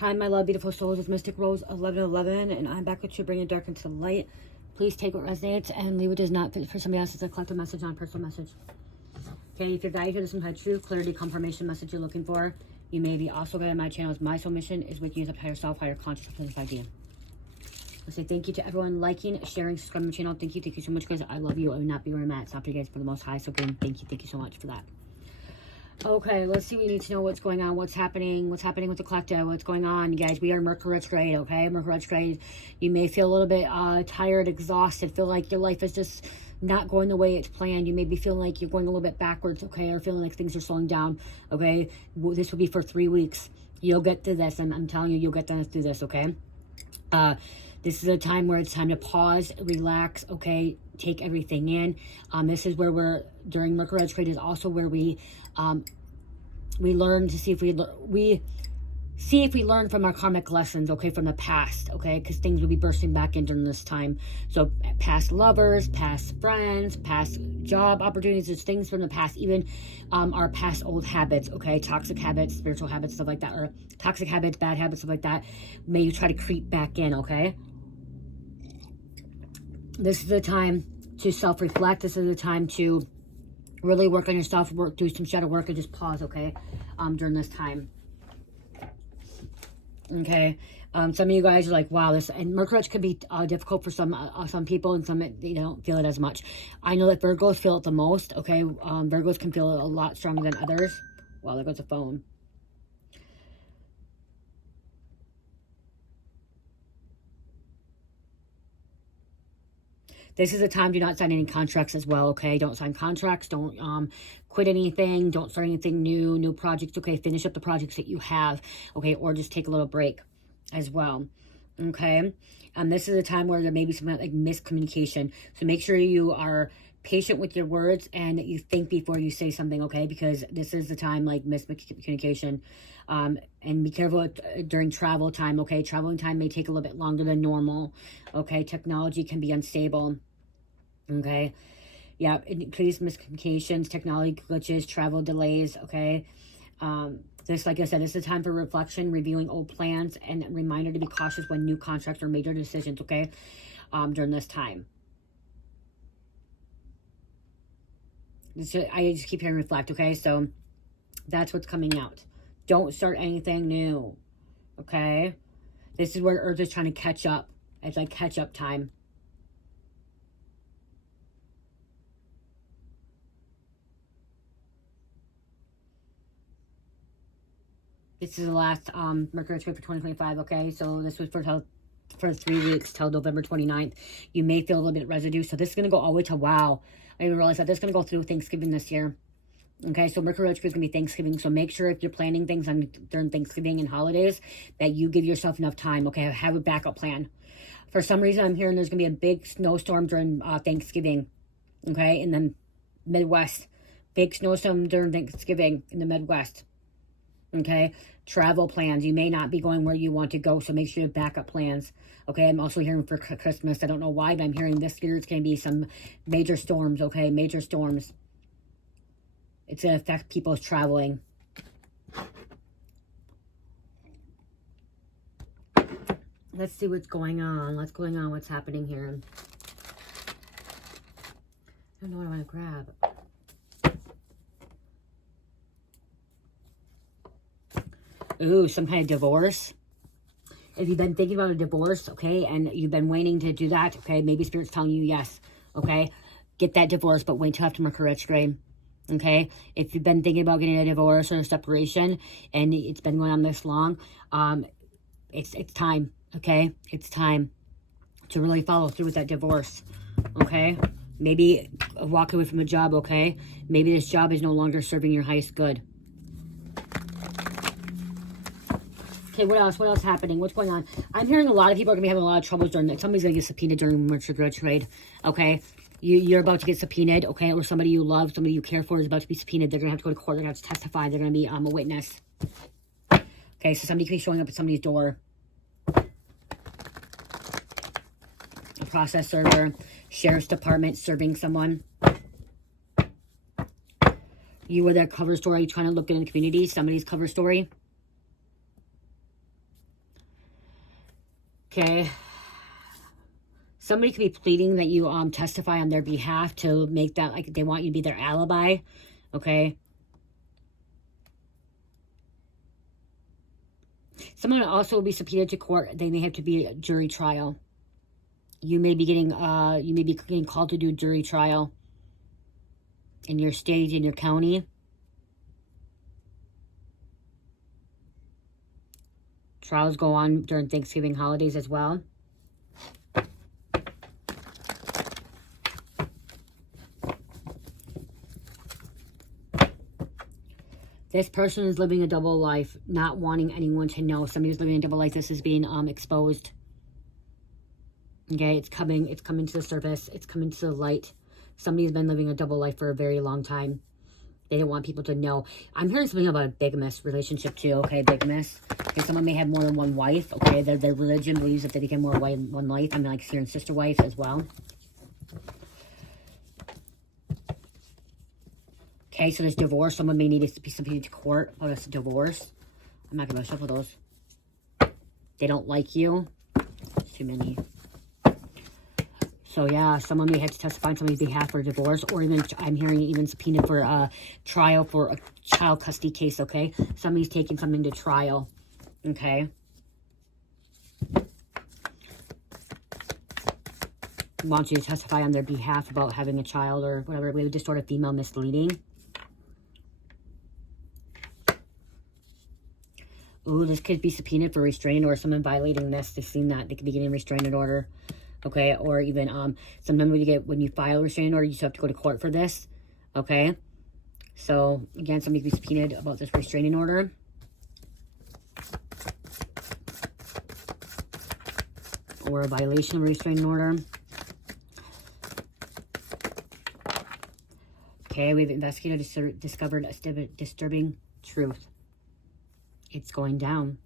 Hi, my love, beautiful souls. It's Mystic Rose 1111, and I'm back with you, bringing dark into the light. Please take what resonates and leave what does not fit for somebody else. It's a collective message, not a personal message. Okay, if you're guided here to some kind of truth, clarity, confirmation message you're looking for, you may be also guided on my channel. My soul mission is waking you up to higher self, higher consciousness idea. I say thank you to everyone liking, sharing, subscribing to my channel. Thank you so much, guys. I love you. I would not be where I'm at. It's not for you guys, for the most high. So again, thank you so much for that. Okay, let's see. We need to know what's going on, what's happening with the collective, what's going on, you guys. We are Mercury retrograde, okay? Mercury retrograde. You may feel a little bit tired, exhausted, feel like your life is just not going the way it's planned. You may be feeling like you're going a little bit backwards, okay? Or feeling like things are slowing down, okay? This will be for 3 weeks. You'll get through this. I'm telling you, you'll get through this, okay? This is a time where it's time to pause, relax, okay? Take everything in. This is where we're, during Mercury retrograde is also where we learn to see if we learn from our karmic lessons, okay, from the past, okay, because things will be bursting back in during this time. So past lovers, past friends, past job opportunities, there's things from the past, even our past old habits, okay, toxic habits, spiritual habits, stuff like that, or toxic habits, bad habits, stuff like that, may you try to creep back in, okay? This is the time to self-reflect. This is the time to really work on yourself, do some shadow work, and just pause, okay, during this time. Okay, some of you guys are like, wow, this, and Mercury could be difficult for some people, and some, they don't feel it as much. I know that Virgos feel it the most, okay? Virgos can feel it a lot stronger than others. Wow, there goes the phone. This is a time, do not sign any contracts as well, okay? Don't sign contracts. Don't quit anything. Don't start anything new projects, okay? Finish up the projects that you have, okay? Or just take a little break as well, okay? This is a time where there may be some like miscommunication. So make sure you are patient with your words and that you think before you say something, okay? Because this is the time like miscommunication. And be careful during travel time, okay? Traveling time may take a little bit longer than normal, okay? Technology can be unstable, okay? Yeah, increased miscommunications, technology glitches, travel delays, okay? This, like I said, this is a time for reflection, reviewing old plans, and a reminder to be cautious when new contracts or major decisions, okay? During this time. I just keep hearing reflect, okay? So that's what's coming out. Don't start anything new, okay? This is where Earth is trying to catch up. It's like catch-up time. This is the last Mercury retrograde for 2025, okay? So this was for 3 weeks till November 29th. You may feel a little bit of residue. So this is going to go all the way to, wow. I didn't realize that. This is going to go through Thanksgiving this year. Okay, so Mercury retrograde is going to be Thanksgiving. So make sure if you're planning things during Thanksgiving and holidays that you give yourself enough time, okay? Have a backup plan. For some reason, I'm hearing there's going to be a big snowstorm during Thanksgiving, okay? In the Midwest. Big snowstorm during Thanksgiving in the Midwest. Okay, travel plans. You may not be going where you want to go, so make sure you have backup plans. Okay, I'm also hearing for Christmas. I don't know why, but I'm hearing this year it's going to be some major storms, okay? Major storms. It's going to affect people's traveling. Let's see what's going on. What's happening here. I don't know what I want to grab. Ooh, some kind of divorce. If you've been thinking about a divorce, okay, and you've been waiting to do that, okay, maybe Spirit's telling you yes, okay, get that divorce, but wait till after Mercury retrograde, okay? If you've been thinking about getting a divorce or a separation, and it's been going on this long, it's time, okay? It's time to really follow through with that divorce, okay? Maybe walk away from a job, okay? Maybe this job is no longer serving your highest good. Okay, what else? What else happening? What's going on? I'm hearing a lot of people are going to be having a lot of troubles during that. Somebody's going to get subpoenaed during Mercury retrograde, okay? You're about to get subpoenaed, okay? Or somebody you love, somebody you care for is about to be subpoenaed. They're going to have to go to court. They're going to have to testify. They're going to be a witness. Okay, so somebody could be showing up at somebody's door. A process server, sheriff's department serving someone. You were their cover story trying to look good in the community. Somebody's cover story. Okay. Somebody could be pleading that you testify on their behalf to make that, like, they want you to be their alibi. Okay. Someone also will be subpoenaed to court. They may have to be a jury trial. You may be getting called to do jury trial in your state, in your county. Trials go on during Thanksgiving holidays as well. This person is living a double life, not wanting anyone to know. Somebody who's living a double life, this is being exposed. Okay, it's coming to the surface. It's coming to the light. Somebody's been living a double life for a very long time. They don't want people to know. I'm hearing something about a bigamous relationship too. Okay, bigamous. Okay, someone may have more than one wife. Okay, their religion believes that they become more than one wife. I'm like hearing sister wives as well. Okay, so there's divorce. Someone may need to be subpoenaed to court. Oh, that's a divorce. I'm not going to shuffle those. They don't like you. It's too many. So, yeah, someone may have to testify on somebody's behalf for a divorce. Or even, I'm hearing even subpoenaed for a trial for a child custody case, okay? Somebody's taking something to trial, okay? Want you to testify on their behalf about having a child or whatever. We would just sort of female misleading. Ooh, this could be subpoenaed for restraining order. Someone violating this. They've seen that. They could be getting a restraining order. Okay, or even sometimes when you file a restraining order, you still have to go to court for this. Okay, so again, somebody could be subpoenaed about this restraining order. Or a violation of a restraining order. Okay, we've investigated, discovered a disturbing truth. It's going down.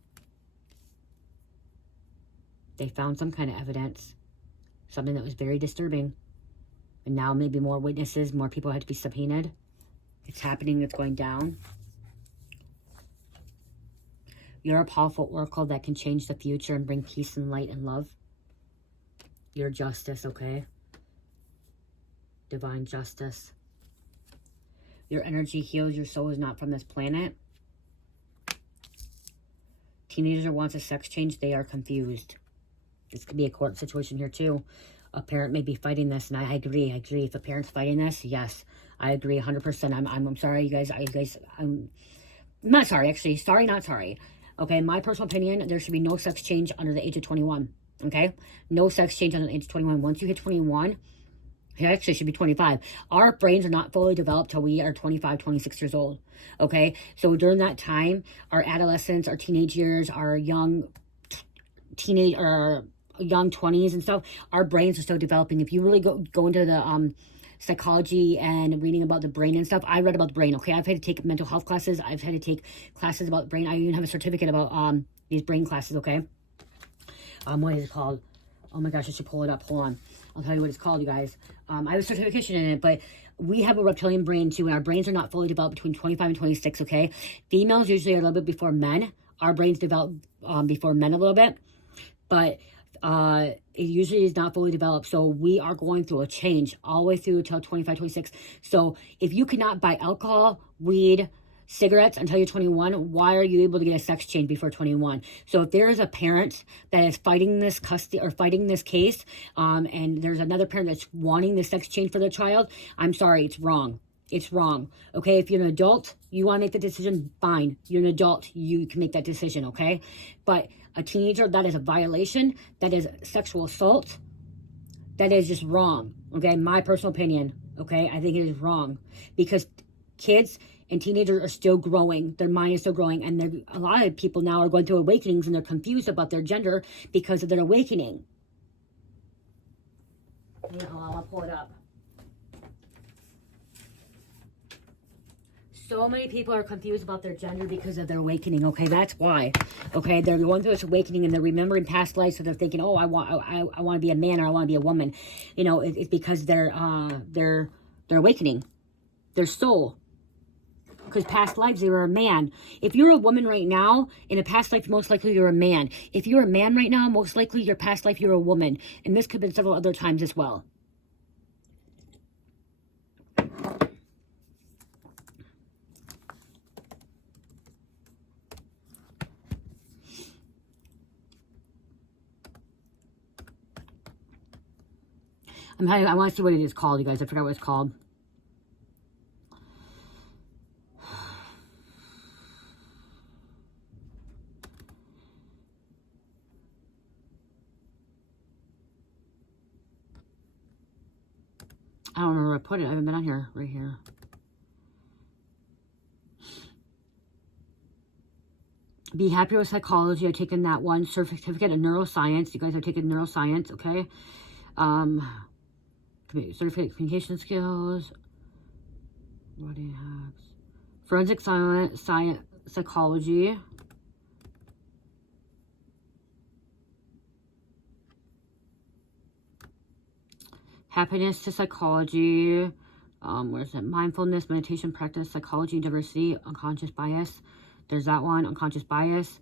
They found some kind of evidence. Something that was very disturbing. And now maybe more witnesses, more people had to be subpoenaed. It's happening, it's going down. You're a powerful oracle that can change the future and bring peace and light and love. You're justice, okay? Divine justice. Your energy heals. Your soul is not from this planet. Teenager wants a sex change. They are confused. This could be a court situation here too. A parent may be fighting this, and I agree. If a parent's fighting this, yes, I agree 100%. I'm sorry, you guys. I'm not sorry, actually. Sorry, not sorry. Okay, in my personal opinion, there should be no sex change under the age of 21. Okay, no sex change under the age of 21. Once you hit 21, it actually should be 25. Our brains are not fully developed till we are 25, 26 years old. Okay, so during that time, our adolescence, our teenage years, our young teenage or young 20s and stuff, our brains are still developing. If you really go into the psychology and reading about the brain and stuff, I read about the brain. Okay, I've had to take mental health classes. I've had to take classes about the brain. I even have a certificate about these brain classes. Okay, what is it called? Oh my gosh, I should pull it up. Hold on, I'll tell you what it's called, you guys. I have a certification in it, but we have a reptilian brain too, and our brains are not fully developed between 25 and 26, okay? Females usually are a little bit before men. Our brains develop before men a little bit, but it usually is not fully developed. So we are going through a change all the way through until 25, 26. So if you cannot buy alcohol, weed, cigarettes until you're 21, why are you able to get a sex change before 21? So if there is a parent that is fighting this custody or fighting this case, and there's another parent that's wanting the sex change for their child, I'm sorry, it's wrong. It's wrong. Okay, if you're an adult, you want to make the decision, fine. You're an adult, you can make that decision, okay? But a teenager, that is a violation. That is sexual assault. That is just wrong, okay? My personal opinion, okay? I think it is wrong because kids and teenagers are still growing. Their mind is still growing. And a lot of people now are going through awakenings and they're confused about their gender because of their awakening. I'll pull it up. So many people are confused about their gender because of their awakening. Okay, that's why. Okay, they're going through this awakening and they're remembering past lives, so they're thinking, "Oh, I want to be a man or I want to be a woman." You know, it's because they're awakening, their soul. Because past lives, they were a man. If you're a woman right now, in a past life, most likely you're a man. If you're a man right now, most likely your past life, you're a woman. And this could have been several other times as well. I want to see what it is called, you guys. I forgot what it's called. I don't know where I put it. I haven't been on here. Right here. Be Happier with Psychology. I've taken that one. Certificate in Neuroscience. You guys have taken Neuroscience, okay? Certificate Communication Skills. Writing Hacks. Forensic Science Psychology. Happiness to Psychology. Where's it? Mindfulness, Meditation Practice, Psychology and Diversity, Unconscious Bias. There's that one, Unconscious Bias.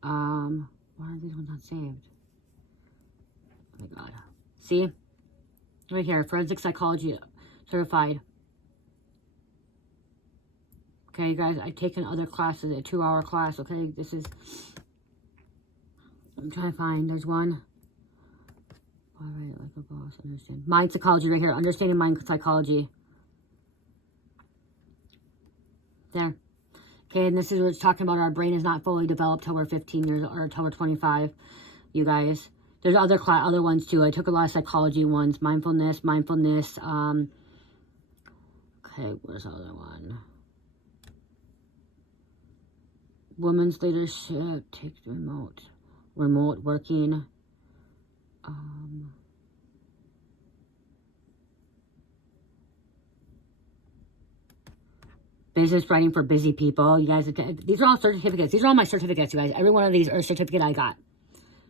Why are these ones not saved? Oh my God. See? Right here, Forensic Psychology Certified. Okay, you guys, I've taken other classes, a 2-hour class, okay? This is, I'm trying to find, there's one. All right, like a boss, understand. Mind Psychology right here, Understanding Mind Psychology. There. Okay, and this is where it's talking about our brain is not fully developed till we're 15 years or till we're 25, you guys. There's other ones too. I took a lot of psychology ones. Mindfulness. Okay, where's the other one? Women's leadership. Take the remote working. Business writing for busy people. You guys, these are all certificates. These are all my certificates, you guys. Every one of these are a certificate I got.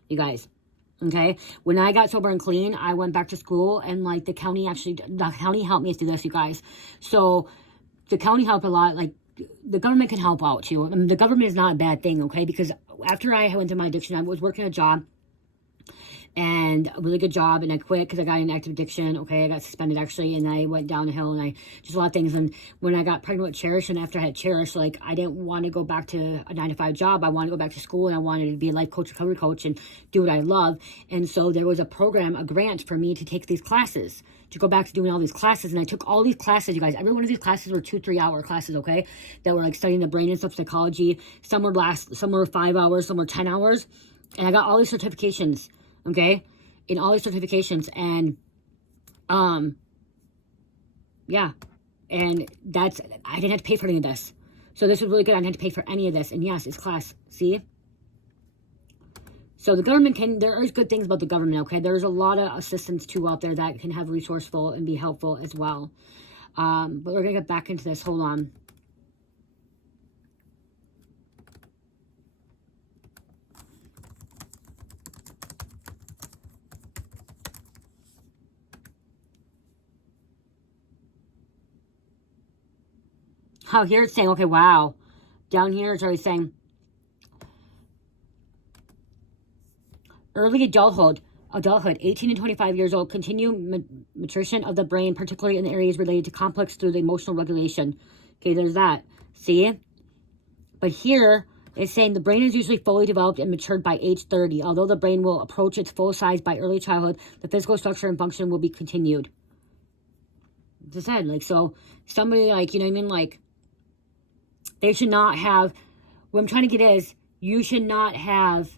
You guys. Okay, when I got sober and clean, I went back to school, and like the county helped me through this, you guys. So the county helped a lot. Like the government can help out too. I mean, the government is not a bad thing, okay? Because after I went through my addiction, I was working a job, and a really good job, and I quit because I got an active addiction. Okay, I got suspended actually, and I went down the hill, and I just a lot of things. And when I got pregnant with Cherish, and after I had Cherish, like I didn't want to go back to a 9-to-5 job. I wanted to go back to school, and I wanted to be a life coach, recovery coach, and do what I love. And so there was a program, a grant for me to take these classes, to go back to doing all these classes. And I took all these classes, you guys. Every one of these classes were 2-3 hour classes, okay, that were like studying the brain and stuff, psychology. Some were 5 hours, some were 10 hours, and I got all these certifications, okay, in all these certifications. And yeah, and that's, I didn't have to pay for any of this, so this was really good. I didn't have to pay for any of this. And yes, it's class. See, so the government there is good things about the government, okay? There's a lot of assistance too out there that can have resourceful and be helpful as well. But we're gonna get back into this. Hold on. Oh, here it's saying, okay, wow. Down here it's already saying early adulthood, 18 and 25 years old, continue maturation of the brain, particularly in the areas related to complex through the emotional regulation. Okay, there's that. See? But here it's saying the brain is usually fully developed and matured by age 30. Although the brain will approach its full size by early childhood, the physical structure and function will be continued. As I said, like, so somebody, like, you know what I mean, like, they should not have, what I'm trying to get is, you should not have,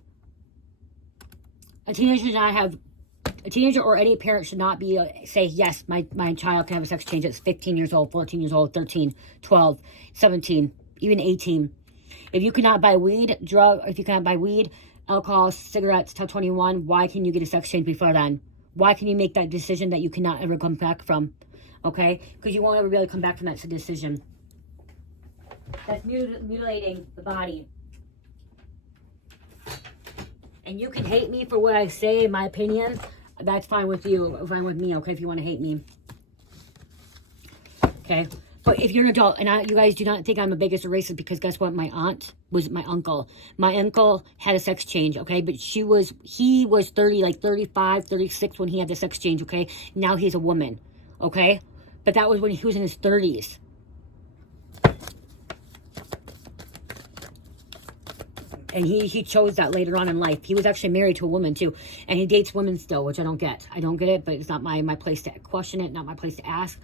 a teenager or any parent should not be, say, yes, my child can have a sex change at 15 years old, 14 years old, 13, 12, 17, even 18. If you cannot buy weed, alcohol, cigarettes till 21, why can you get a sex change before then? Why can you make that decision that you cannot ever come back from? Okay? Because you won't ever really come back from that decision. That's mutilating the body. And you can hate me for what I say, in my opinion. That's fine with you, fine with me, okay, if you want to hate me. Okay, But if you're an adult, and you guys do not think I'm the biggest racist, because guess what? My aunt was my uncle. My uncle had a sex change, okay? But he was 30, like 35, 36 when he had the sex change, okay? Now he's a woman, okay? But that was when he was in his 30s. And he chose that later on in life. He was actually married to a woman too. And he dates women still, which I don't get. I don't get it, but it's not my place to question it, not my place to ask.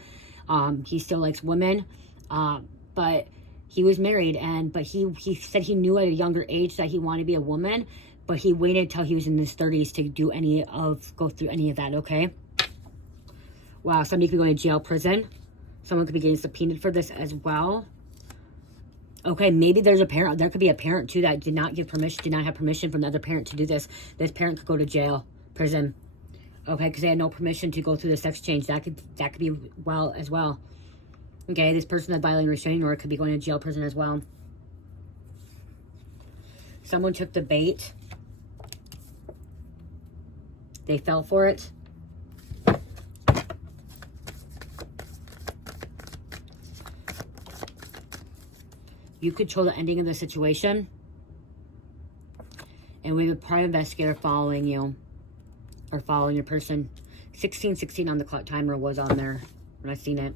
He still likes women. But he was married, but he said he knew at a younger age that he wanted to be a woman, but he waited till he was in his 30s to go through any of that, okay? Wow, somebody could go to jail, prison. Someone could be getting subpoenaed for this as well. Okay, maybe there's a parent. There could be a parent too that did not have permission from the other parent to do this. This parent could go to jail, prison. Okay, because they had no permission to go through the sex change. That could be as well. Okay, this person that violated restraining order could be going to jail, prison as well. Someone took the bait. They fell for it. You control the ending of the situation. And we have a private investigator following you. Or following your person. 1616 on the clock timer was on there when I seen it.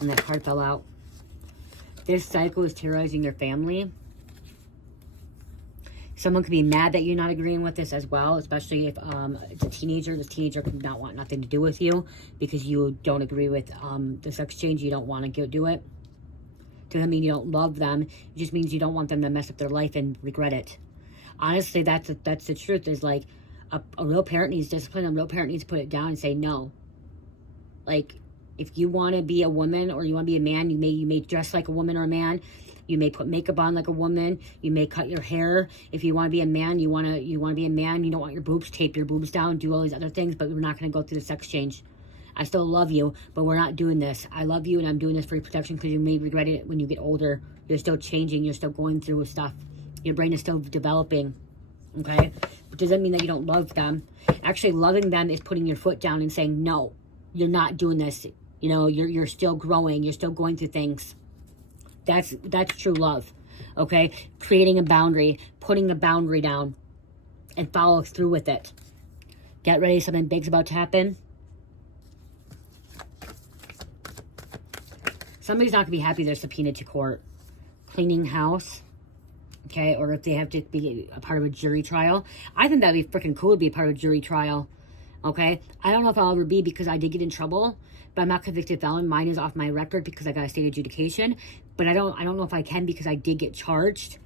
And that card fell out. This cycle is terrorizing your family. Someone could be mad that you're not agreeing with this as well. Especially if it's a teenager. This teenager could not want nothing to do with you. Because you don't agree with the sex change. You don't want to do it. Doesn't mean you don't love them. It just means you don't want them to mess up their life and regret it. Honestly, that's the truth. Is like a real parent needs discipline. A real parent needs to put it down and say no. Like, if you want to be a woman or you want to be a man, you may dress like a woman or a man. You may put makeup on like a woman. You may cut your hair. If you want to be a man, you want to be a man. You don't want your boobs, tape your boobs down, do all these other things. But we're not going to go through the sex change. I still love you, but we're not doing this. I love you, and I'm doing this for your protection because you may regret it when you get older. You're still changing. You're still going through stuff. Your brain is still developing, okay? But does that mean that you don't love them? Actually, loving them is putting your foot down and saying, no, you're not doing this. You know, you're still growing. You're still going through things. That's true love, okay? Creating a boundary, putting a boundary down, and follow through with it. Get ready. Something big's about to happen. Somebody's not going to be happy they're subpoenaed to court. Cleaning house. Okay, or if they have to be a part of a jury trial. I think that'd be freaking cool to be a part of a jury trial. Okay? I don't know if I'll ever be because I did get in trouble. But I'm not convicted felon. Mine is off my record because I got a state adjudication. But I don't know if I can because I did get charged.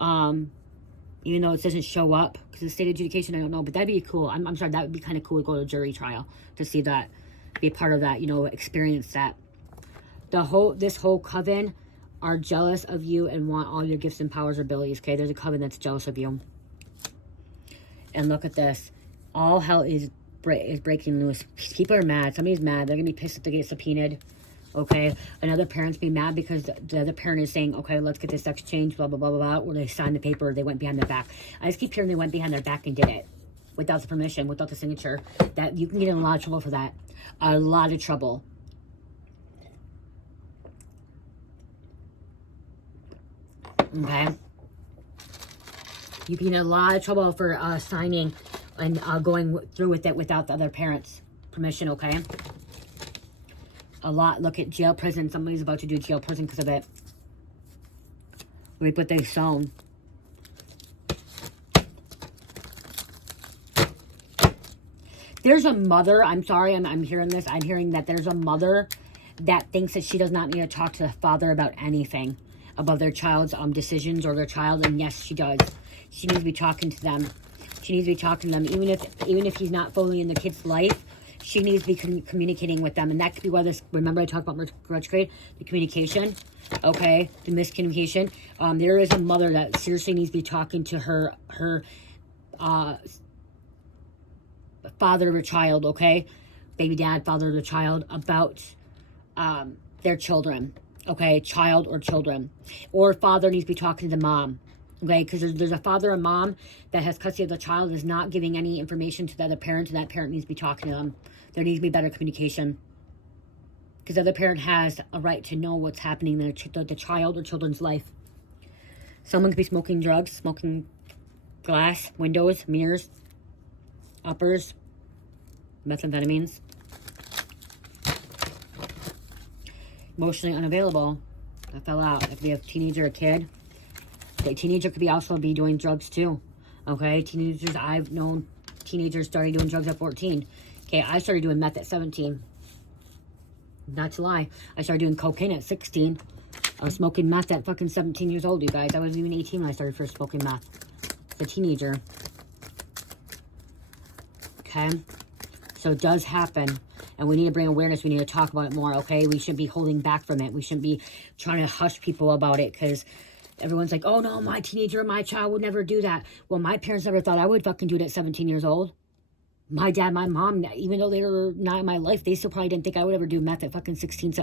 Even though it doesn't show up. Because the state adjudication, I don't know. But that'd be cool. I'm sorry, that would be kind of cool to go to a jury trial. To see that. Be a part of that, experience that. This whole coven are jealous of you and want all your gifts and powers or abilities. Okay, there's a coven that's jealous of you. And look at this. All hell is breaking loose. People are mad. Somebody's mad. They're gonna be pissed if they get subpoenaed. Okay, another parent's be mad because the other parent is saying, okay, let's get this sex change, blah blah blah blah blah. Or they signed the paper, or they went behind their back. I just keep hearing they went behind their back and did it without the permission, without the signature. That you can get in a lot of trouble for that. A lot of trouble. Okay, you can get in a lot of trouble for signing and going through with it without the other parents' permission. Okay, a lot. Look at jail, prison. Somebody's about to do jail, prison because of it. Reap what they've sown. There's a mother. I'm sorry. I'm hearing this. I'm hearing that there's a mother that thinks that she does not need to talk to the father about anything. About their child's decisions or their child, and yes, she does. She needs to be talking to them. She needs to be talking to them, even if he's not fully in the kid's life. She needs to be communicating with them, and that could be why this. Remember, I talked about retrograde, the communication, okay, the miscommunication. There is a mother that seriously needs to be talking to her father of a child, okay, baby dad, father of the child, about their children. Okay, child or children. Or father needs to be talking to the mom. Okay, because there's a father and mom that has custody of the child is not giving any information to the other parent, and that parent needs to be talking to them. There needs to be better communication. Because the other parent has a right to know what's happening in the child or children's life. Someone could be smoking drugs, smoking glass, windows, mirrors, uppers, methamphetamines. Emotionally unavailable. That fell out. If we have a teenager or a kid, the teenager could also be doing drugs too. Okay, teenagers, I've known teenagers started doing drugs at 14. Okay, I started doing meth at 17. Not to lie, I started doing cocaine at 16. I was smoking meth at fucking 17 years old, you guys. I wasn't even 18 when I started first smoking meth. As a teenager. Okay? So it does happen. And we need to bring awareness. We need to talk about it more, okay? We shouldn't be holding back from it. We shouldn't be trying to hush people about it. Because everyone's like, oh no, my teenager, my child would never do that. Well, my parents never thought I would fucking do it at 17 years old. My dad, my mom, even though they were not in my life, they still probably didn't think I would ever do meth at fucking 16,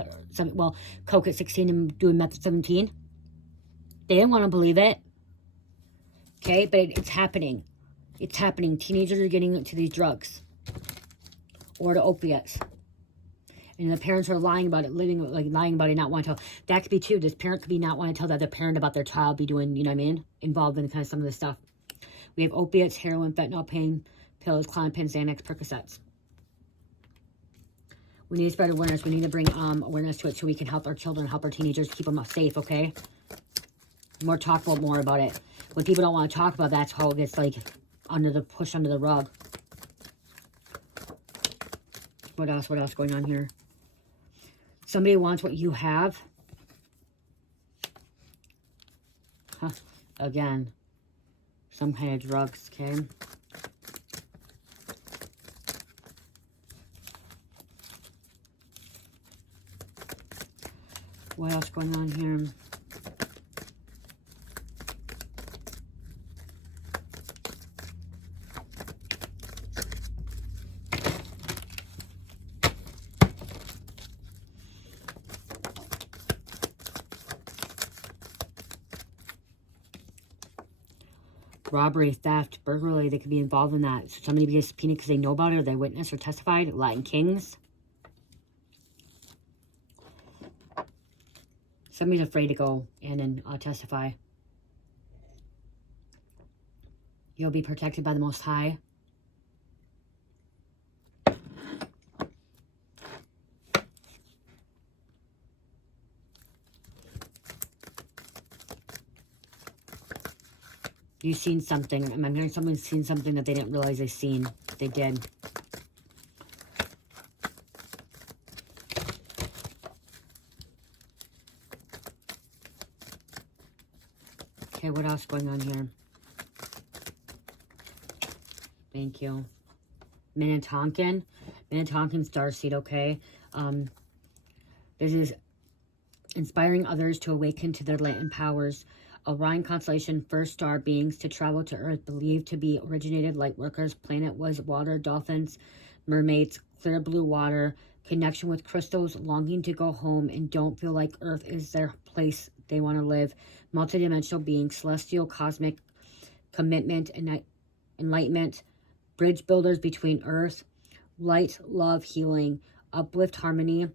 well, coke at 16 and doing meth at 17. They didn't want to believe it. Okay, but it's happening. It's happening. Teenagers are getting into these drugs. Or to opiates. And the parents are lying about it, lying about it, not wanting to tell. That could be too. This parent could be not wanting to tell the other parent about their child, be doing, you know what I mean? Involved in kind of some of this stuff. We have opiates, heroin, fentanyl, pain pills, Klonopin, Xanax, Percocets. We need to spread awareness. We need to bring awareness to it so we can help our children, help our teenagers, keep them safe, okay? Talk more about it. When people don't want to talk about that, that's how it gets, like, pushed under the rug. What else going on here? Somebody wants what you have. Huh. Again. Some kind of drugs, okay? What else going on here? Robbery, theft, burglary, they could be involved in that. So somebody be subpoenaed because they know about it or they witnessed or testified. Latin Kings. Somebody's afraid to go in and testify. You'll be protected by the Most High. You've seen something. I'm hearing someone's seen something that they didn't realize they seen. They did. Okay, what else going on here? Thank you. Minnetonkan. Minnetonkan Starseed, okay? This is inspiring others to awaken to their latent powers. Orion constellation, first star beings to travel to Earth, believed to be originated light workers. Planet was water, dolphins, mermaids, clear blue water, connection with crystals, longing to go home, and don't feel like Earth is their place they want to live. Multidimensional beings, celestial, cosmic, commitment, and enlightenment, bridge builders between Earth, light, love, healing, uplift, harmony,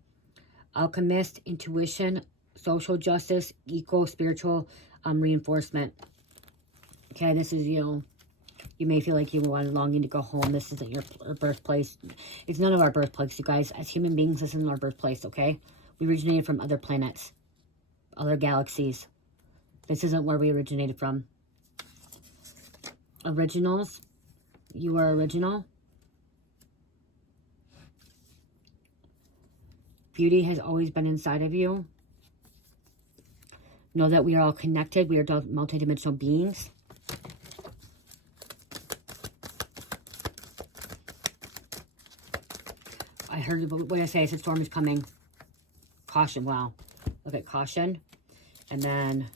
alchemist, intuition, social justice, eco-spiritual reinforcement. Okay, this is, you may feel like you are longing to go home. This isn't your birthplace. It's none of our birthplace, you guys. As human beings, this isn't our birthplace, okay? We originated from other planets, other galaxies. This isn't where we originated from. Originals. You are original. Beauty has always been inside of you. Know that we are all connected. We are multidimensional beings. I heard what I say. I said storm is coming. Caution. Wow. Look at caution. And then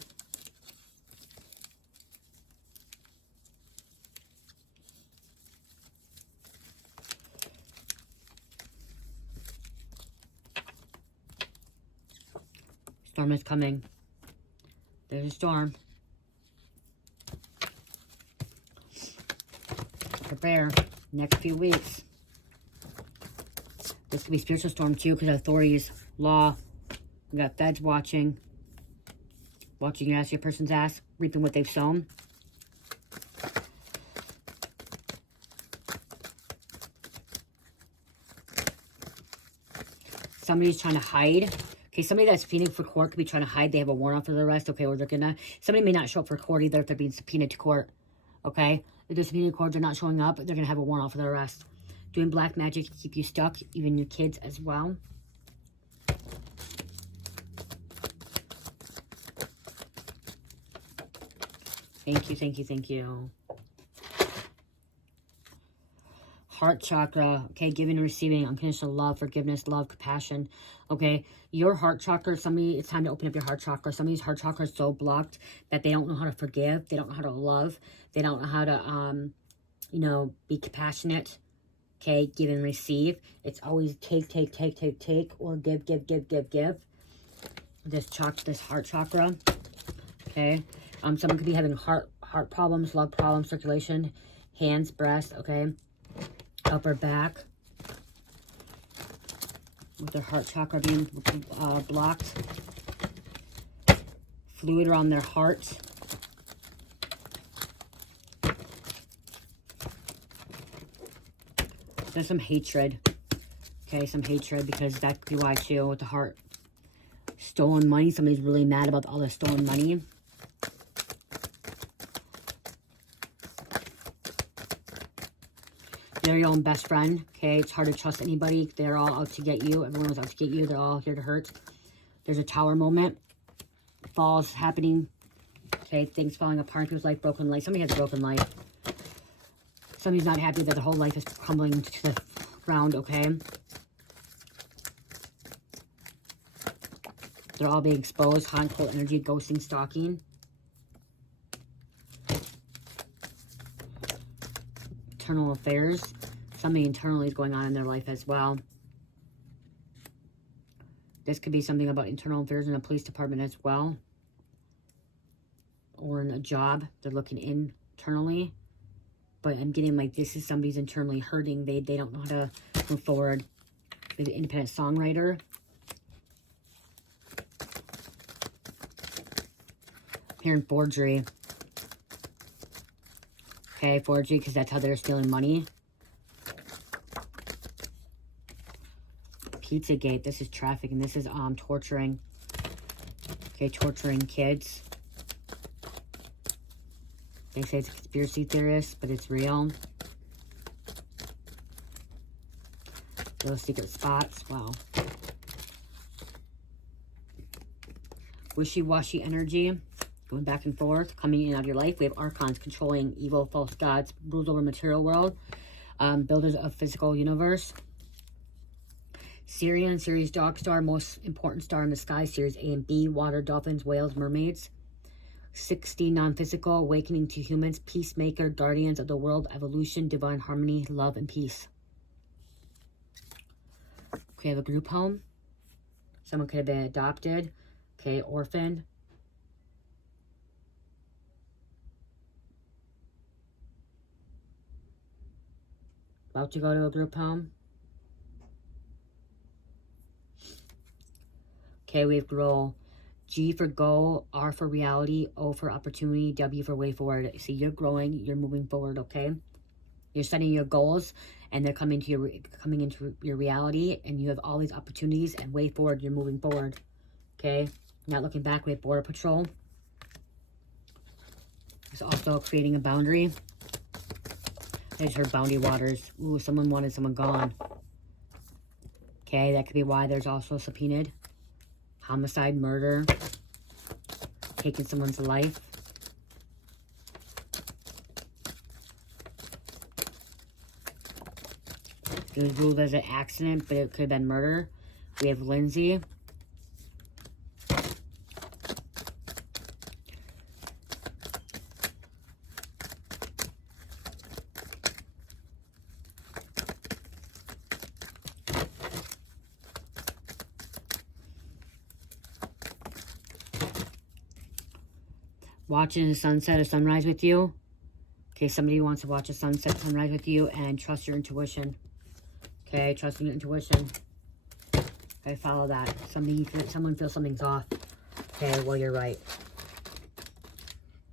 storm is coming. There's a storm. Prepare. Next few weeks. This could be spiritual storm too, because authorities Law. We got feds watching. Watching your ass, your person's ass. Reaping what they've sown. Somebody's trying to hide. Okay, somebody that's subpoenaed for court could be trying to hide. They have a warrant for their arrest. Okay, or they're gonna... Somebody may not show up for court either if they're being subpoenaed to court. Okay? If they're subpoenaed to court, they're not showing up. They're gonna have a warrant for their arrest. Doing black magic to keep you stuck. Even your kids as well. Thank you, thank you, thank you. Heart chakra, okay, giving and receiving, unconditional love, forgiveness, love, compassion, okay? Your heart chakra, somebody, it's time to open up your heart chakra. Somebody's heart chakra is so blocked that they don't know how to forgive. They don't know how to love. They don't know how to, you know, be compassionate, okay? Give and receive. It's always take, or give. This heart chakra, okay? Someone could be having heart problems, love problems, circulation, hands, breast, okay? Upper back, with their heart chakra being blocked. Fluid around their heart. There's some hatred. Okay, some hatred, because that could be why too, with the heart. Stolen money. Somebody's really mad about all the stolen money. They're your own best friend, okay? It's hard to trust anybody. They're all out to get you. Everyone was out to get you. They're all here to hurt. There's a tower moment. Falls happening. Okay, things falling apart. People's life, broken life. Somebody has a broken life. Somebody's not happy that their whole life is crumbling to the ground, okay? They're all being exposed. Hot and cold energy, ghosting, stalking. Internal affairs. Something internally is going on in their life as well. This could be something about internal affairs in a police department as well. Or in a job. They're looking internally. But I'm getting like this is somebody's internally hurting. They don't know how to move forward. They're an independent songwriter. Here in forgery. Okay, forgery, because that's how they're stealing money. Pizzagate, this is trafficking. This is torturing. Okay, torturing kids. They say it's a conspiracy theorist, but it's real. Those secret spots, wow. Wishy-washy energy. Going back and forth, coming in and out of your life. We have archons controlling evil, false gods, rules over material world, builders of physical universe. Sirian, Sirius dog star, most important star in the sky, Series A and B, water, dolphins, whales, mermaids. 60, non-physical, awakening to humans, peacemaker, guardians of the world, evolution, divine harmony, love, and peace. Okay, have a group home. Someone could have been adopted. Okay, orphaned. About to go to a group home. Okay, we have grow. G for goal, R for reality, O for opportunity, W for way forward. See, you're growing, you're moving forward, okay? You're setting your goals, and they're coming into your reality, and you have all these opportunities, and way forward, you're moving forward, okay? Not looking back. We have border patrol. There's also creating a boundary. There's her boundary waters. Ooh, someone wanted someone gone. Okay, that could be why there's also subpoenaed. Homicide, murder. Taking someone's life. It was ruled as an accident, but it could have been murder. We have Lindsay. Watching the sunset or sunrise with you. Okay, somebody wants to watch a sunset, sunrise with you, and trust your intuition. Okay, trusting your intuition. Okay, follow that. Someone feels something's off. Okay, well, you're right.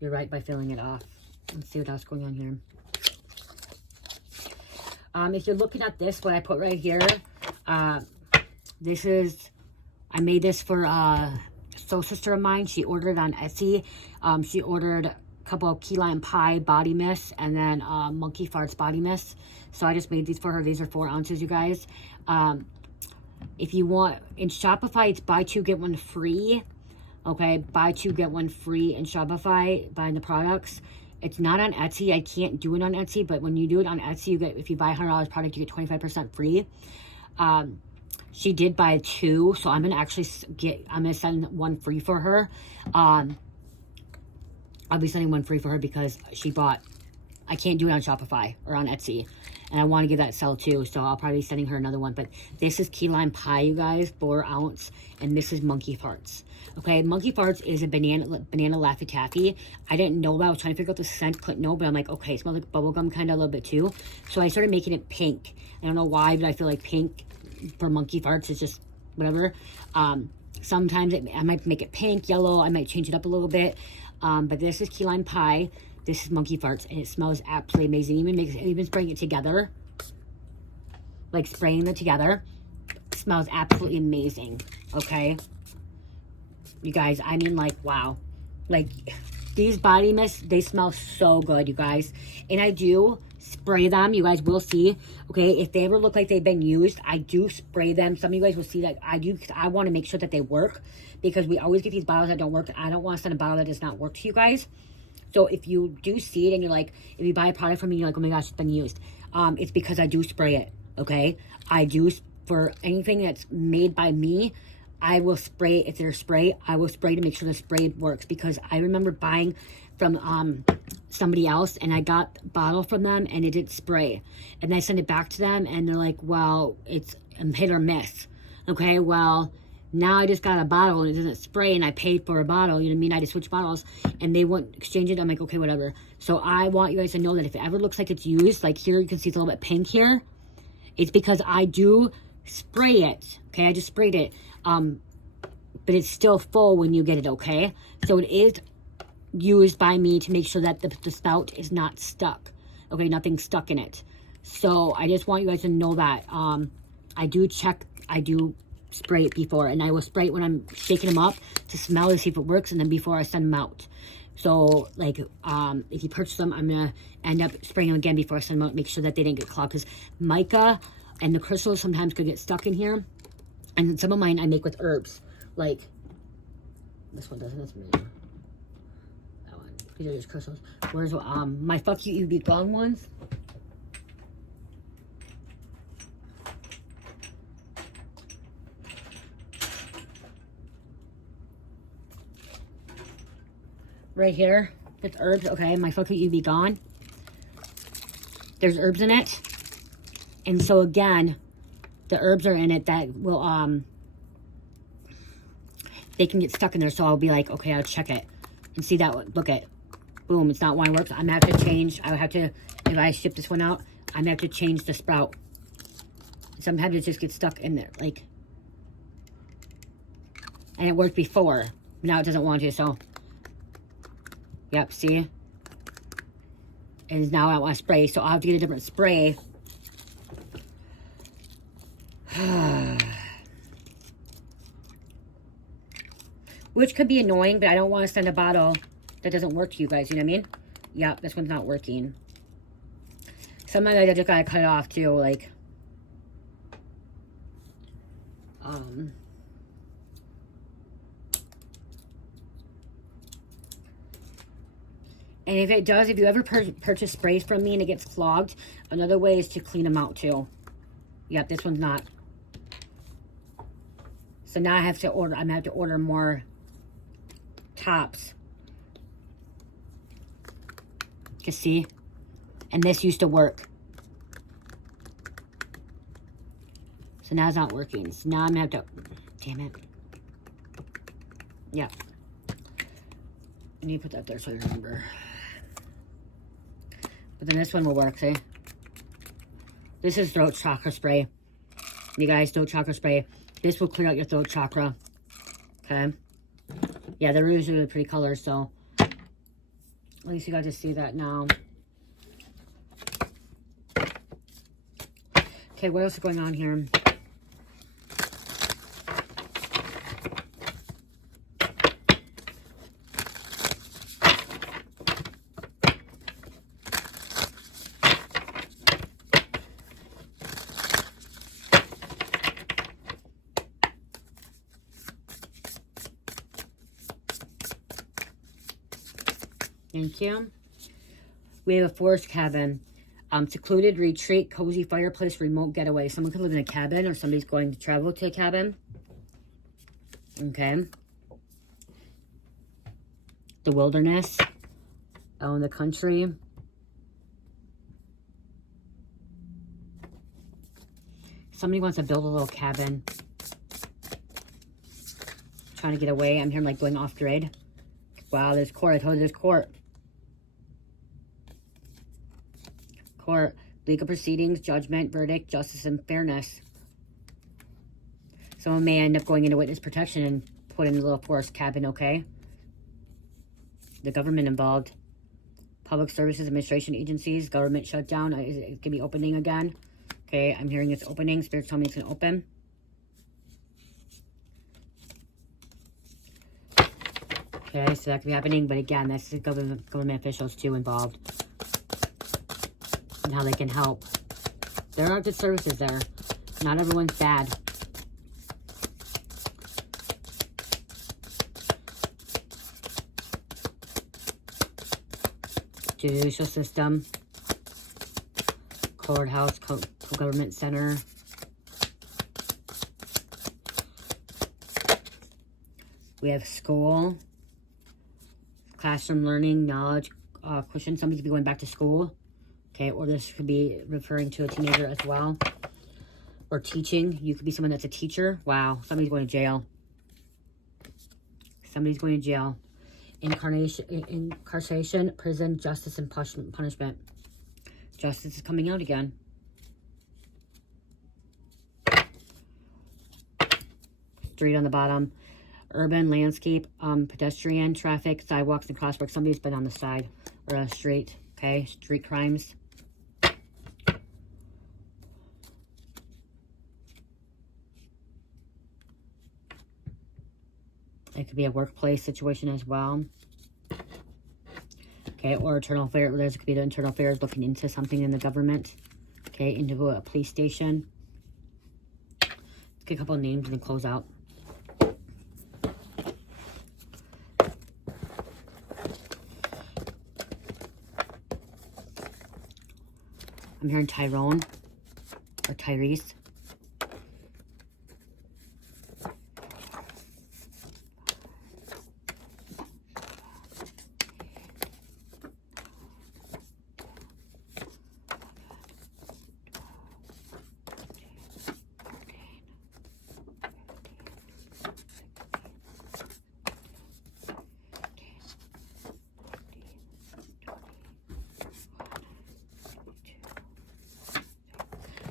You're right by feeling it off. Let's see what else is going on here. If you're looking at this, what I put right here, this is, I made this for a soul sister of mine. She ordered on Etsy. She ordered a couple of key lime pie body mists and then monkey farts body mists. So I just made these for her. These are 4 ounces, you guys. If you want, in Shopify, it's buy 2, get 1 free. Okay, buy 2, get 1 free in Shopify, buying the products. It's not on Etsy. I can't do it on Etsy, but when you do it on Etsy, you get, if you buy $100 product, you get 25% free. She did buy 2, so I'm gonna actually I'm gonna send 1 free for her. I'll be sending 1 free for her because she bought, I can't do it on Shopify or on Etsy, and I want to give that sell too, so I'll probably be sending her another one. But this is key lime pie, you guys, 4 ounce, and this is monkey farts. Okay, monkey farts is a banana Laffy Taffy. I didn't know that. I was trying to figure out the scent, couldn't know, but I'm like, okay, it smells like bubblegum kind of a little bit too. So I started making it pink. I don't know why, but I feel like pink for monkey farts is just whatever. Sometimes I might make it pink, yellow. I might change it up a little bit. But this is key lime pie. This is monkey farts, and it smells absolutely amazing. Even spraying it together, like spraying them together, smells absolutely amazing. Okay, you guys, I mean, like, wow. Like, these body mists, they smell so good, you guys. And I do spray them. You guys will see. Okay, if they ever look like they've been used, I do spray them. Some of you guys will see that I do, because I want to make sure that they work, because we always get these bottles that don't work. I don't want to send a bottle that does not work to you guys. So if you do see it and you're like, if you buy a product from me, you're like, oh my gosh, it's been used. It's because I do spray it, okay? I do, for anything that's made by me, I will spray. If there's spray, I will spray to make sure the spray works, because I remember buying from somebody else, and I got a bottle from them and it didn't spray, and I sent it back to them and they're like, well, it's hit or miss. Okay, well, now I just got a bottle and it doesn't spray, and I paid for a bottle, you know what I mean? I had to switch bottles and they wouldn't exchange it. I'm like, okay, whatever. So I want you guys to know that if it ever looks like it's used, like here you can see it's a little bit pink here, it's because I do spray it. Okay, I just sprayed it. But it's still full when you get it, okay? So it is used by me to make sure that the spout is not stuck. Okay, nothing's stuck in it. So I just want you guys to know that. I do spray it before, and I will spray it when I'm shaking them up to smell to see if it works, and then before I send them out. So, like, if you purchase them, I'm going to end up spraying them again before I send them out, make sure that they didn't get clogged, because mica and the crystals sometimes could get stuck in here. And some of mine I make with herbs. Like, this one doesn't, that's me. That one. These are just crystals. Where's, my Fuck You Be Gone ones? Right here, it's herbs, okay? My Fuck You Be Gone. There's herbs in it. And so again, the herbs are in it that will, they can get stuck in there. So I'll be like, okay, I'll check it and see that. Look at, boom, it's not wine works. I'm gonna have to change. I would have to, if I ship this one out, I'm gonna have to change the sprout. Sometimes it just gets stuck in there, like, and it worked before, but now it doesn't want to. So, yep, see, and now I want to spray, so I'll have to get a different spray. Which could be annoying, but I don't want to send a bottle that doesn't work to you guys, you know what I mean? Yep, this one's not working. Some of I just gotta cut it off too, like, and if it does, if you ever purchase sprays from me and it gets clogged, another way is to clean them out too. Yep, this one's not. So now I have to order, I'm gonna have to order more tops. You see? And this used to work. So now it's not working. So now I'm gonna have to, damn it. Yep. I need to put that there so I remember. But then this one will work, see? This is throat chakra spray. You guys, throat chakra spray. This will clear out your throat chakra. Okay. Yeah, they're usually really pretty colors, so at least you got to see that now. Okay, what else is going on here? Thank you. We have a forest cabin. Secluded retreat, cozy fireplace, remote getaway. Someone could live in a cabin, or somebody's going to travel to a cabin. Okay. The wilderness. Out in the country. Somebody wants to build a little cabin. Trying to get away. I'm hearing like going off grid. Wow, there's court. I told you there's court. Court. Legal proceedings, judgment, verdict, justice, and fairness. Someone may end up going into witness protection and put in a little forest cabin, okay? The government involved. Public services, administration agencies, government shutdown. It going to be opening again. Okay, I'm hearing it's opening. Spirit's telling me it's going to open. Okay, so that could be happening. But again, that's the government officials too involved. And how they can help. There are good services there. Not everyone's bad. Judicial system. Courthouse, government center. We have school. Classroom learning, knowledge, question. Somebody could be going back to school. Okay, or this could be referring to a teenager as well. Or teaching. You could be someone that's a teacher. Wow, somebody's going to jail. Somebody's going to jail. Incarceration, prison, justice, and punishment. Justice is coming out again. Street on the bottom. Urban, landscape, pedestrian, traffic, sidewalks, and crosswalks. Somebody's been on the side or a street. Okay, street crimes. It could be a workplace situation as well. Okay, or internal affairs. There could be the internal affairs looking into something in the government. Okay, into a police station. Let's get a couple of names and then close out. I'm hearing Tyrone or Tyrese.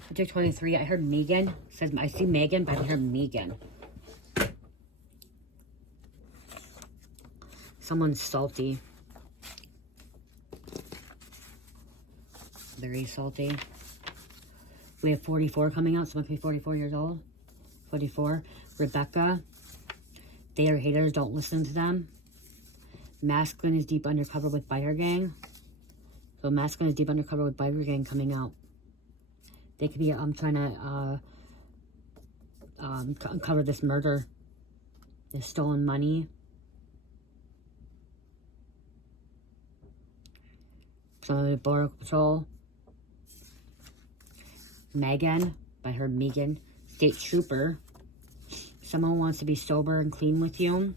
Subject 23, I heard Megan. It says, I see Megan, but I heard Megan. Someone's salty. Very salty. We have 44 coming out. Someone could be 44 years old. 44. Rebecca. They are haters. Don't listen to them. Masculine is deep undercover with biker gang. So masculine is deep undercover with biker gang coming out. They could be trying to uncover this murder. This stolen money. So Border Patrol. Megan. I heard Megan. State Trooper. Someone wants to be sober and clean with you.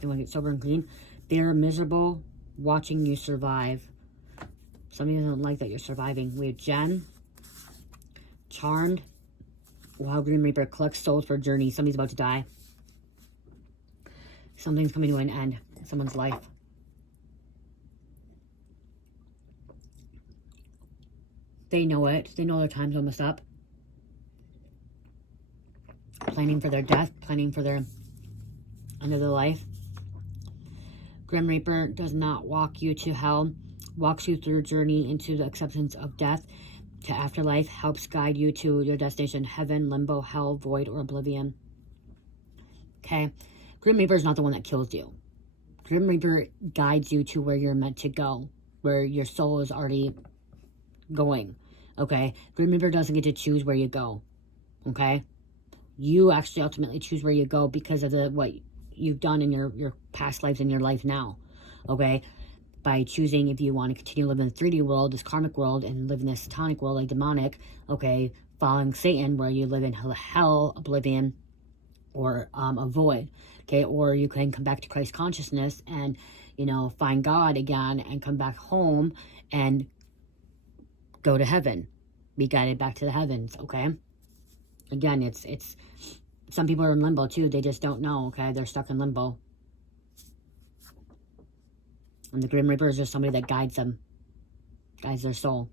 They want to get sober and clean. They're miserable watching you survive. Somebody doesn't like that you're surviving. We have Jen. Charmed. Wild Grim Reaper collects souls for a journey. Somebody's about to die. Something's coming to an end in someone's life. They know it. They know their time's almost up. planning for their death, planning for their end of their life. Grim Reaper does not walk you to hell, walks you through a journey into the acceptance of death to afterlife, helps guide you to your destination, heaven, limbo, hell, void, or oblivion. Okay? Grim Reaper is not the one that kills you. Grim Reaper guides you to where you're meant to go, where your soul is already going. Okay? Grim Reaper doesn't get to choose where you go. Okay? You actually ultimately choose where you go because of what you've done in your past lives and your life now. Okay? By choosing if you want to continue living in the 3D world, this karmic world, and live in this satanic world, like demonic, okay, following Satan, where you live in hell, oblivion, or a void, okay, or you can come back to Christ consciousness and, you know, find God again and come back home and go to heaven, be guided back to the heavens, okay? Again, it's some people are in limbo too, they just don't know, okay, they're stuck in limbo. And the Grim Reaper is just somebody that guides them, guides their soul.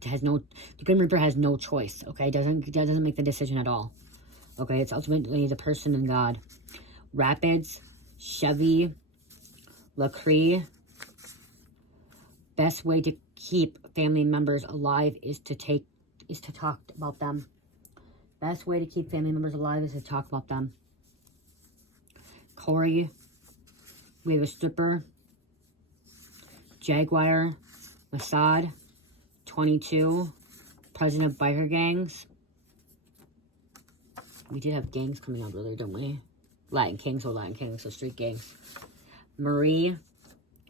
The Grim Reaper has no choice, okay? Doesn't make the decision at all. Okay, it's ultimately the person and God. Rapids, Chevy, Lacree. Best way to keep family members alive is to talk about them. Best way to keep family members alive is to talk about them. Corey, we have a stripper. Jaguar, Mossad, 22, president of biker gangs. We did have gangs coming out earlier, didn't we? Latin Kings, so street gangs. Marie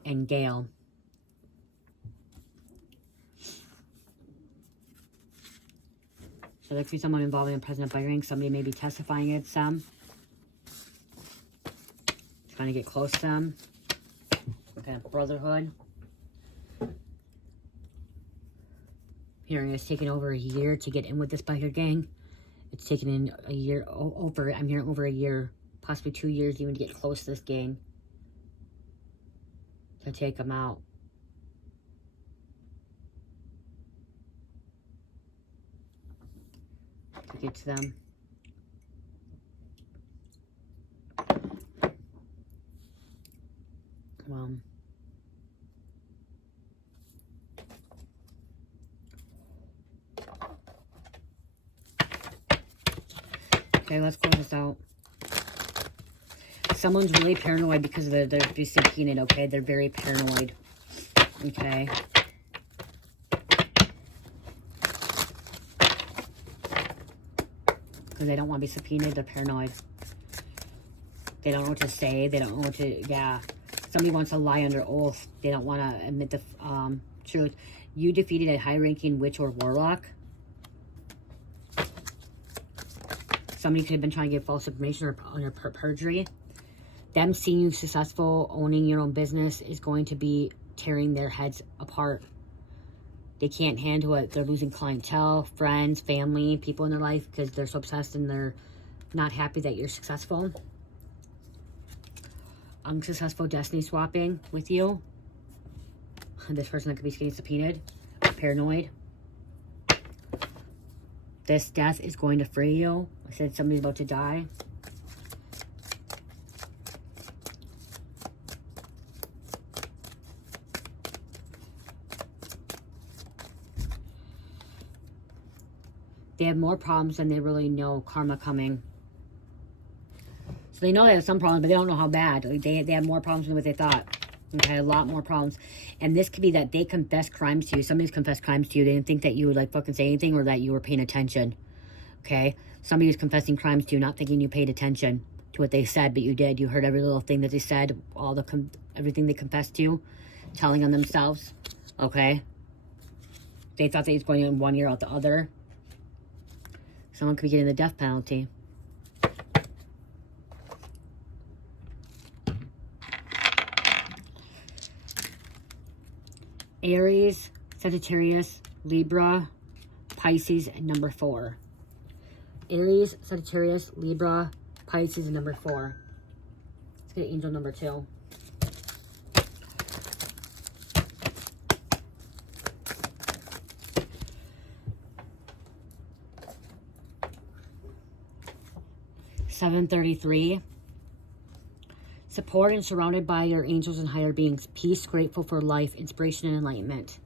and Gail. So there could be someone involving a president of biker gangs. Somebody may be testifying against them. Trying to get close to them. Okay, brotherhood. Hearing it's taken over a year to get in with this biker gang. It's taken in a year, I'm hearing over a year, possibly 2 years even to get close to this gang. To take them out. To get to them. Well. Okay, let's close this out. Someone's really paranoid because they're subpoenaed, okay? They're very paranoid, okay? Because they don't want to be subpoenaed, they're paranoid. They don't know what to say, they don't know what to, yeah. Somebody wants to lie under oath. They don't want to admit the truth. You defeated a high-ranking witch or warlock. Somebody could have been trying to get false information or under perjury. Them seeing you successful, owning your own business is going to be tearing their heads apart. They can't handle it. They're losing clientele, friends, family, people in their life because they're so obsessed and they're not happy that you're successful. Unsuccessful destiny swapping with you. This person that could be getting subpoenaed. Paranoid. This death is going to free you. I said somebody's about to die. They have more problems than they really know. Karma coming. So they know they have some problems, but they don't know how bad. They have more problems than what they thought. Okay, a lot more problems. And this could be that they confess crimes to you. Somebody's confessed crimes to you. They didn't think that you would like fucking say anything or that you were paying attention. Okay? Somebody was confessing crimes to you, not thinking you paid attention to what they said, but you did. You heard every little thing that they said, everything they confessed to, telling on themselves. Okay? They thought that he was going in one ear out the other. Someone could be getting the death penalty. Aries, Sagittarius, Libra, Pisces, and number 4. Aries, Sagittarius, Libra, Pisces, and number 4. Let's get angel number 2. 733. Support and surrounded by your angels and higher beings. Peace, grateful for life, inspiration, and enlightenment.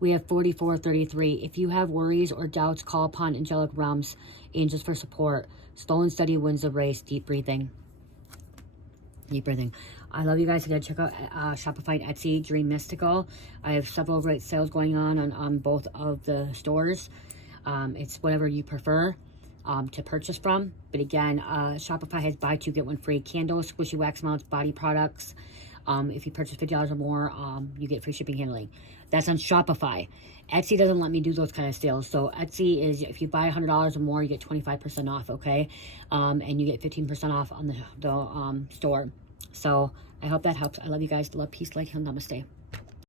We have 4433. If you have worries or doubts, call upon angelic realms, angels for support. Slow and steady wins the race. Deep breathing. Deep breathing. I love you guys. Again, check out Shopify and Etsy, Dream Mystical. I have several great sales going on both of the stores. It's whatever you prefer to purchase from. But again, Shopify has buy two, get one free. Candles, squishy wax mounts, body products. If you purchase $50 or more, you get free shipping handling. That's on Shopify. Etsy doesn't let me do those kind of sales. So Etsy is, if you buy $100 or more, you get 25% off, okay? And you get 15% off on the store. So I hope that helps. I love you guys. Love, peace, light, heal, namaste.